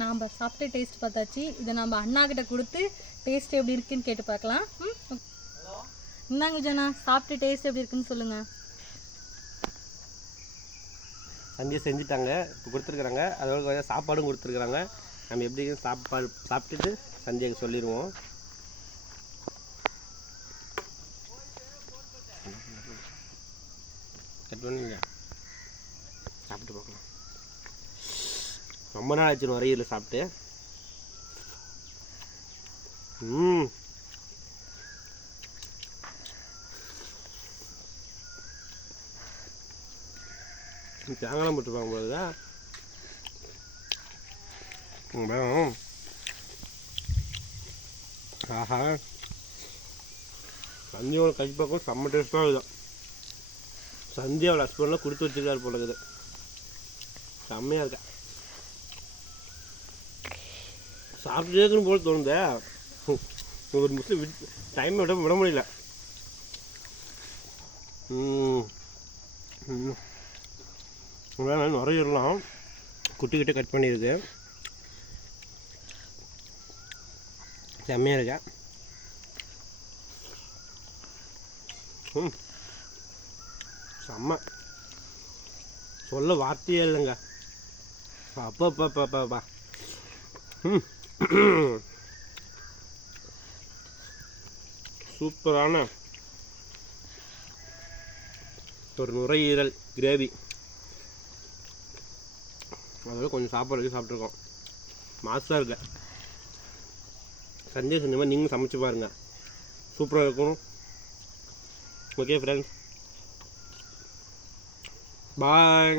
நாம் சாப்பிட்டு டேஸ்ட் பார்த்தாச்சு. இதை நம்ம அண்ணாக்கிட்ட கொடுத்து டேஸ்ட் எப்படி இருக்குன்னு கேட்டு பார்க்கலாம். ம்? இந்தாங்க ஜனா சாப்பிட்டு டேஸ்ட் எப்படி இருக்குன்னு சொல்லுங்கள் சந்தியை செஞ்சுட்டாங்க. இப்போ கொடுத்துருக்குறாங்க. அதோட கொஞ்சம் சாப்பாடும் கொடுத்துருக்குறாங்க. நம்ம எப்படி சாப்பாடு சாப்பிட்டுட்டு சந்தியாக்கு சொல்லிடுவோம். கட் பண்ணுங்க சாப்பிட்டு பார்க்கலாம் ரொம்ப நாள் ஆச்சு வரையில் சாப்பிட்டு. ம். தேங்காய் போட்டுருப்பாங்க போதுதா வேணும் ஆஹா. சந்தியோட பக்கம் செம்ம டேஸ்ட்டாக இருக்குதான் சந்தியாவோட ஹஸ்பண்டில் கொடுத்து வச்சிருக்காரு போல இருக்குது. செம்மையாக இருக்கா? சாப்பிட்டே இருக்குன்னு போல தோணுதே. ஒரு முஸ்லீம் டைம் விட விட முடியல. ம். ம். வேணாம் நுரையீரலாம். குட்டிக்கிட்ட கட் பண்ணியிருக்கு செம்மையாக இருக்கா. ம். செம்ம. சொல்ல வார்த்தையே இல்லைங்க. அப்பா அப்பா அப்பா அப்பா அப்பா ம். சூப்பரான ஒரு நுரையீரல் கிரேவி. அதோட கொஞ்சம் சாப்பாடு வச்சு சாப்பிட்ருக்கோம் மாசாக இருக்கு. சண்டே செஞ்ச மாதிரி நீங்களும் சமைச்சு பாருங்க. சூப்பராக இருக்கும். Okay friends bye